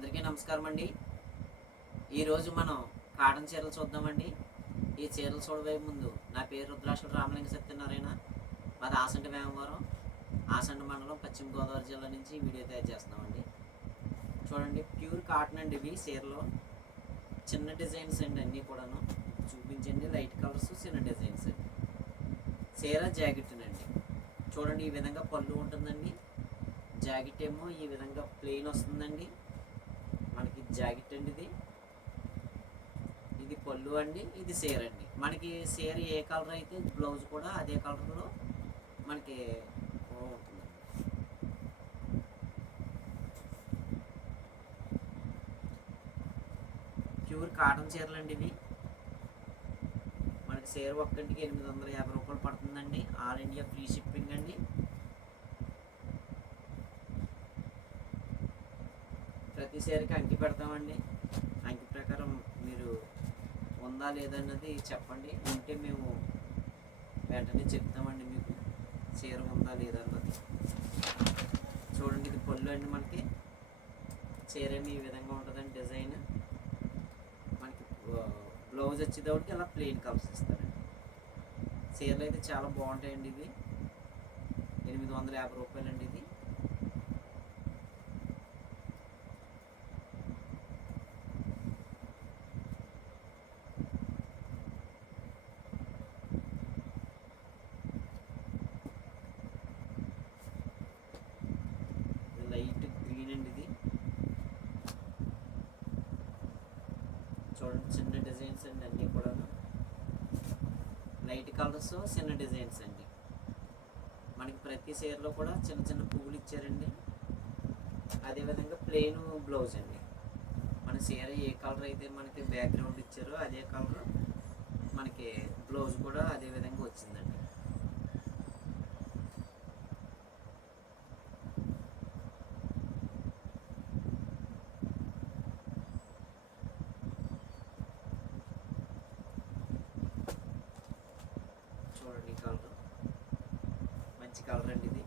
అందరికీ నమస్కారం అండి. ఈరోజు మనం కాటన్ చీరలు చూద్దామండి. ఈ చీరలు చూడబోయే ముందు నా పేరు రుద్రాక్షుడు రామలింగ సత్యనారాయణ. మాది ఆసంట వేమవరం ఆసంట మండలం పశ్చిమ గోదావరి జిల్లా నుంచి వీడియో తయారు చేస్తున్నామండి. చూడండి ప్యూర్ కాటన్ అండి ఇవి చీరలో. చిన్న డిజైన్స్ అండి అన్నీ కూడాను. చూపించండి లైట్ కలర్స్ చిన్న డిజైన్స్. అండి చీర జాకెట్ అండి. చూడండి ఈ విధంగా పళ్ళు ఉంటుందండి. జాకెట్ ఏమో ఈ విధంగా ప్లెయిన్ వస్తుందండి. జాకెట్ అండి ఇది. ఇది పళ్ళు అండి ఇది సేర్ అండి. మనకి సేర్ ఏ కలర్ అయితే బ్లౌజ్ కూడా అదే కలర్లో మనకి ఉంటుంది ప్యూర్ కాటన్ చీరలు అండి ఇవి. మనకి సేర్ ఒక్కటికి ఎనిమిది వందల యాభై రూపాయలు పడుతుందండి. ఆల్ ఇండియా ఫ్రీ షిప్పింగ్ అండి. ప్రతి సేరికి అంకి పెడతామండి అంకి ప్రకారం మీరు ఉందా లేదన్నది చెప్పండి. ఉంటే మేము వెంటనే చెప్తామండి మీకు. చీర ఉందా లేదన్నది చూడండి ఇది పళ్ళు అండి మనకి. చీర ఈ విధంగా ఉంటుందండి డిజైన్. మనకి బ్లౌజ్ వచ్చేటప్పటికి అలా ప్లెయిన్ కలర్స్ ఇస్తారండి. చీరలు అయితే చాలా బాగుంటాయండి ఇవి. ఎనిమిది వందల యాభై రూపాయలండి ఇది లైట్ గ్రీన్ అండి ఇది చూడండి చిన్న డిజైన్స్ అండి అన్నీ కూడా లైట్ కలర్స్ చిన్న డిజైన్స్ అండి. మనకి ప్రతి చీరలో కూడా చిన్న చిన్న పువ్వులు ఇచ్చారండి. అదేవిధంగా ప్లెయిన్ బ్లౌజ్ అండి. మన చీర ఏ కలర్ అయితే మనకి బ్యాక్గ్రౌండ్ ఇచ్చారో అదే కలర్ మనకి బ్లౌజ్ కూడా అదే విధంగా వచ్చిందండి చూడండి కలర్ మంచి కలర్ అండి ఇది.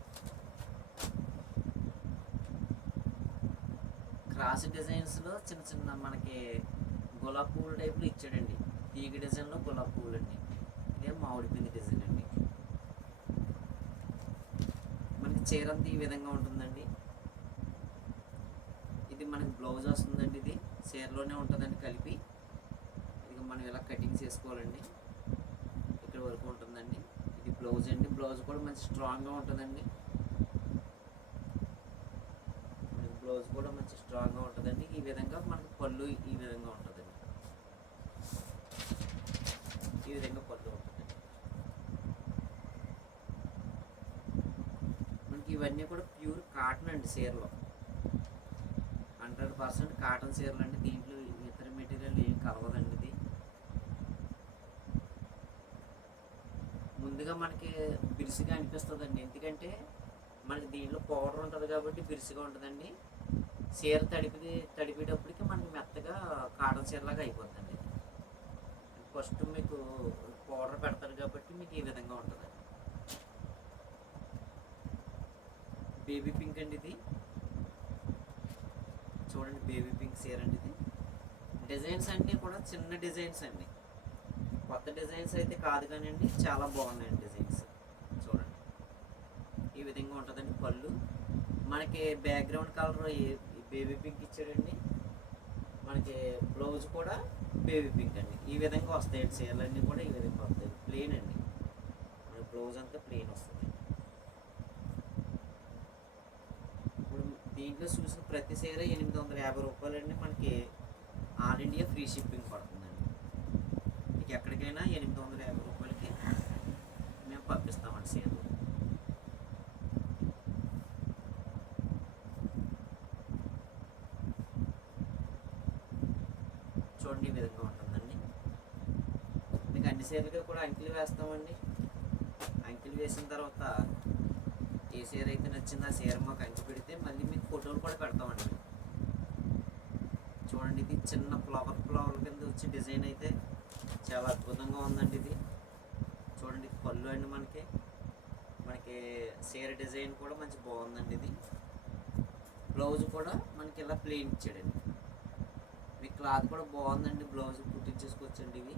క్రాస్ డిజైన్స్లో చిన్న చిన్న మనకి గులాబీ పువ్వుల టైప్లో ఇచ్చాడండి. తీగ డిజైన్లో గులాబీ పువ్వులు అండి ఇదే మామిడి పిండి డిజైన్ అండి. మనకి చీర అంతా ఈ విధంగా ఉంటుందండి. ఇది మనకి బ్లౌజ్ వస్తుందండి ఇది. చీరలోనే ఉంటుందండి కలిపి. ఇది మనం ఇలా కటింగ్ చేసుకోవాలండి. ఇక్కడ వరకు ఉంటుందండి. బ్లౌజ్ అండి. బ్లౌజ్ కూడా మంచి స్ట్రాంగ్గా ఉంటుందండి. మనకి బ్లౌజ్ కూడా మంచి స్ట్రాంగ్గా ఉంటుందండి. ఈ విధంగా మనకి పళ్ళు ఈ విధంగా ఉంటుందండి. ఈ విధంగా పళ్ళు ఉంటుందండి. మనకి ఇవన్నీ కూడా ప్యూర్ కాటన్ అండి చీరలో. హండ్రెడ్ పర్సెంట్ కాటన్ చీరలు అండి దీంట్లో ఇతర మెటీరియల్ ఏం కలవదండి. ముందుగా మనకి బిరుసుగా అనిపిస్తుందండి. ఎందుకంటే మనకి దీంట్లో పౌడర్ ఉంటుంది కాబట్టి బిరుసుగా ఉంటుందండి. చీర తడిపి తడిపేటప్పటికి మనకి మెత్తగా కాటన్ చీరలాగా అయిపోతుందండి ఫస్ట్ మీకు పౌడర్ పెడతారు కాబట్టి మీకు ఈ విధంగా ఉంటుంది బేబీ పింక్ అండి ఇది. చూడండి బేబీ పింక్ చీర అండి ఇది. డిజైన్స్ అన్నీ కూడా చిన్న డిజైన్స్ అండి. కొత్త డిజైన్స్ అయితే కాదు కానివ్వండి చాలా బాగున్నాయండి డిజైన్స్. చూడండి. ఈ విధంగా ఉంటుందండి పళ్ళు. మనకి బ్యాక్గ్రౌండ్ కలర్ బేబీ పింక్ ఇచ్చాడండి. మనకి బ్లౌజ్ కూడా బేబీ పింక్ అండి. ఈ విధంగా వస్తాయండి. చీరలన్నీ కూడా ఈ విధంగా వస్తాయి. ప్లెయిన్ అండి. మన బ్లౌజ్ అంతా ప్లెయిన్ వస్తుంది. ఇప్పుడు దీంట్లో చూసిన ప్రతి చీర ఎనిమిది వందల యాభై రూపాయలండి. మనకి ఆల్ ఇండియా ఫ్రీ షిప్పింగ్ పడుతుంది. ఎక్కడికైనా ఎనిమిది వందల యాభై రూపాయలకి మేము పంపిస్తామండి సేదు. చూడండి ఈ విధంగా ఉంటుందండి. మీకు అన్ని చీరలకి కూడా అంకిలు వేస్తామండి. అంకిలు వేసిన తర్వాత ఏ చీర అయితే నచ్చిందో ఆ చీర మాకు అంకి పెడితే మళ్ళీ మీకు ఫోటోలు కూడా పెడతామండి. చూడండి ఇది చిన్న ఫ్లవర్ ఫ్లవర్ కింద వచ్చే డిజైన్ అయితే చాలా అద్భుతంగా ఉందండి ఇది. చూడండి పళ్ళు అండి మనకి. మనకి చీర డిజైన్ కూడా మంచి బాగుందండి ఇది. బ్లౌజ్ కూడా మనకి ఇలా ప్లెయిన్ ఇచ్చాడండి. మీ క్లాత్ కూడా బాగుందండి బ్లౌజ్ కుట్టించేసుకోవచ్చండి ఇవి.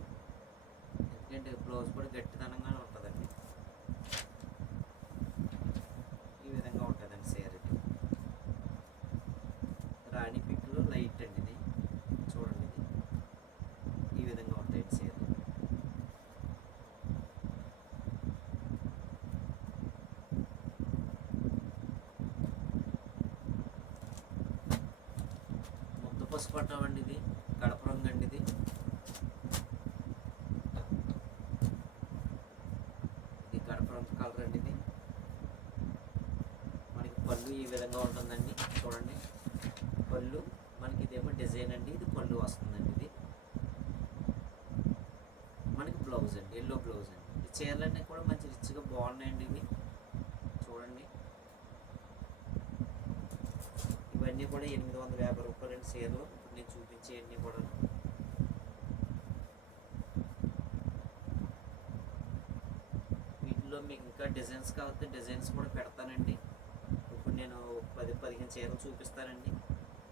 ఎందుకంటే బ్లౌజ్ కూడా గట్టిదనంగానే ఉంటుంది ఈ విధంగా ఉంటుందండి సేర్ ఇది రాణి పిక్లో లైట్ అండి ఇది చూడండి ఇది ఈ విధంగా ఉంటాయండి సేర్ విశాఖపట్నం అండి ఇది కడప రంగు అండి ఇది. ఇది కడప రంగు కలర్ అండి ఇది. మనకి పళ్ళు ఈ విధంగా ఉంటుందండి చూడండి. పళ్ళు మనకి ఇదేమో డిజైన్ అండి ఇది పళ్ళు వస్తుందండి ఇది. మనకి బ్లౌజ్ అండి ఎల్లో బ్లౌజ్ అండి. ఈ చీరలన్నీ కూడా మంచి రిచ్గా బాగున్నాయండి ఇవి. చూడండి. ఇవన్నీ కూడా ఎనిమిది వందల యాభై రూపాయలు చీరలు. నేను చూపించేవన్నీ కూడా వీటిలో మీకు ఇంకా డిజైన్స్ కావాలంటే డిజైన్స్ కూడా పెడతానండి. ఇప్పుడు నేను పది పదిహేను చీరలు చూపిస్తానండి.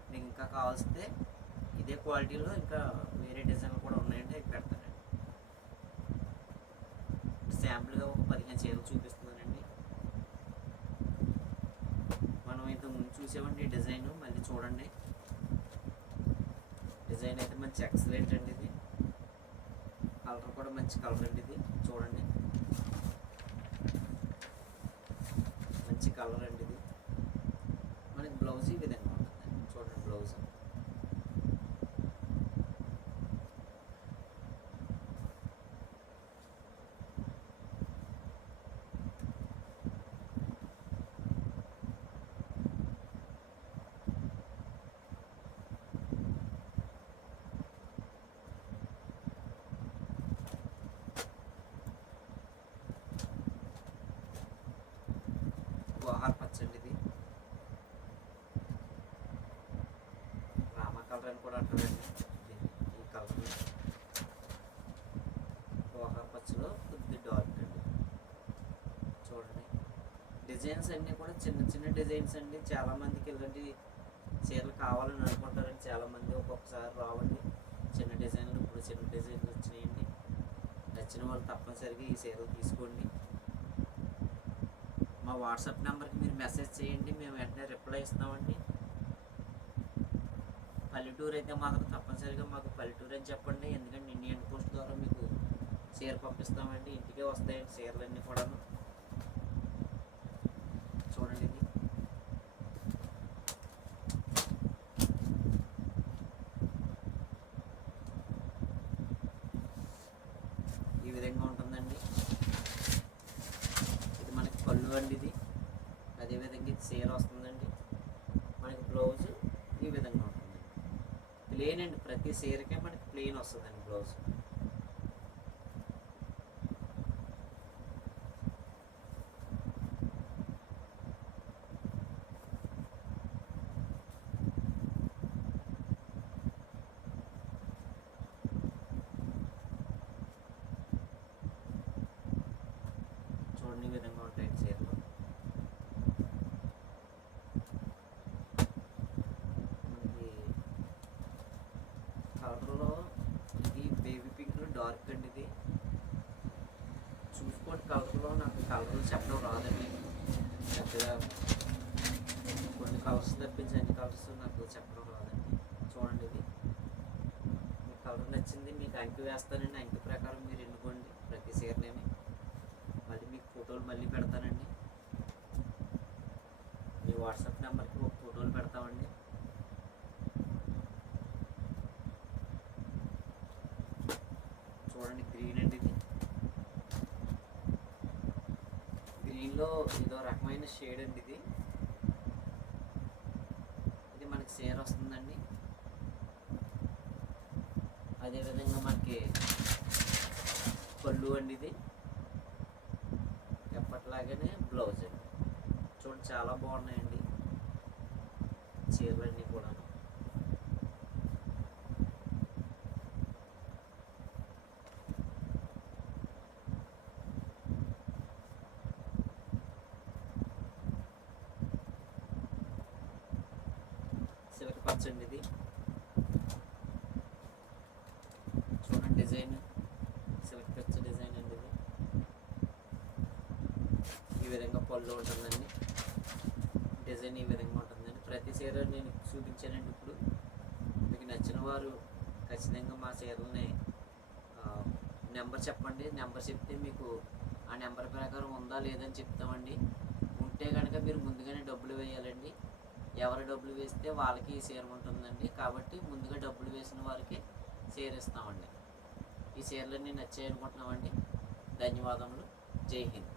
మీకు ఇంకా కావాల్స్తే ఇదే క్వాలిటీలో ఇంకా వేరే డిజైన్లు కూడా ఉన్నాయండి అవి పెడతానండి. శాంపుల్గా ఒక పదిహేను చీరలు చూపిస్తున్నానండి. మనం ఇంత ముందు చూసామండి ఈ డిజైన్ మళ్ళీ చూడండి. డిజైన్ అయితే మంచి ఎక్సలెంట్ అండి ఇది. కలర్ కూడా మంచి కలర్ అండి ఇది. చూడండి. మంచి కలర్ అండి ఇది. మనకి బ్లౌజ్ ఈ విధంగా ఉంటుందండి చూడండి బ్లౌజ్ గుహార పచ్చండి ఇది. రామ కలర్ అని కూడా అంటారండి ఈ కలర్. గుహార పచ్చలో కొద్ది డార్క్ అండి. చూడండి. డిజైన్స్ అన్నీ కూడా చిన్న చిన్న డిజైన్స్ అండి. చాలా మందికి ఇలాంటి చీరలు కావాలని అనుకుంటారండి. చాలామంది ఒక్కొక్కసారి రావండి. చిన్న డిజైన్లు ఇప్పుడు చిన్న డిజైన్లు వచ్చినాయండి. నచ్చిన వాళ్ళు తప్పనిసరిగా ఈ చీరలు తీసుకోండి. వాట్సాప్ నెంబర్కి మీరు మెసేజ్ చేయండి మేము వెంటనే రిప్లై ఇస్తామండి. పల్లెటూరు అయితే మాత్రం తప్పనిసరిగా మాకు పల్లెటూరు అని చెప్పండి. ఎందుకంటే ఇండియన్ పోస్ట్ ద్వారా మీకు చీర పంపిస్తామండి. ఇంటికే వస్తాయండి చీరలన్నీ కూడాను. చూడండి ఇది ఈ విధంగా ఉంటుందండి ఇది మనకి పళ్ళు అండి ఇది. అదేవిధంగా ఇది చీర వస్తుందండి. మనకి బ్లౌజ్ ఈ విధంగా ఉంటుందండి ప్లేన్ అండి. ప్రతి చీరకే మనకి ప్లేన్ వస్తుందండి బ్లౌజ్ చూడండి ఈ విధంగా ఉంటాయి చీరలు మనకి కలర్లో ఇది బేబీ పింక్లో డార్క్ అండి ఇది చూసుకోండి కలర్లో నాకు కలర్లు చెప్పడం రాదండి పెద్దగా కొన్ని కలర్స్ అన్ని కలర్స్ నాకు చెప్పడం రాదండి. చూడండి ఇది. మీకు కలర్ నచ్చింది మీకు అంకి వేస్తానండి. అంకి ప్రకారం మీరు ఎన్నుకోండి ప్రతి చీరనేమి. మళ్ళీ మీకు ఫోటోలు మళ్ళీ పెడతానండి. మీ వాట్సాప్ నెంబర్కి ఒక ఫోటోలు పెడతామండి. చూడండి గ్రీన్ అండి ఇది. గ్రీన్లో ఏదో రకమైన షేడ్ అండి ఇది. సేర్ వస్తుందండి. అదేవిధంగా మనకి పళ్ళు అండి ఇది. ఎప్పటిలాగానే బ్లౌజ్ అండి. చూడండి చాలా బాగున్నాయండి. చీరలన్నీ కూడా అండి ఇది. చూడండి డిజైన్. సెలెక్ట్ డిజైన్ అండి ఇది. ఈ విధంగా పళ్ళు ఉంటుందండి. డిజైన్ ఈ విధంగా ఉంటుందండి. ప్రతి చీర నేను చూపించానండి ఇప్పుడు. మీకు నచ్చిన వారు ఖచ్చితంగా మా చీరల్ని నెంబర్ చెప్పండి. నెంబర్ చెప్తే మీకు ఆ నెంబర్ ప్రకారం ఉందా లేదని చెప్తామండి. ఉంటే కనుక మీరు ముందుగానే డబ్బులు వేయాలండి. ఎవరు డబ్బులు వేస్తే వాళ్ళకి ఈ చీర ఉంటుందండి. కాబట్టి ముందుగా డబ్బులు వేసిన వారికి చీర ఇస్తామండి. ఈ చీరలన్నీ నచ్చాయి అనుకుంటున్నామండి ధన్యవాదములు. జై హింద్.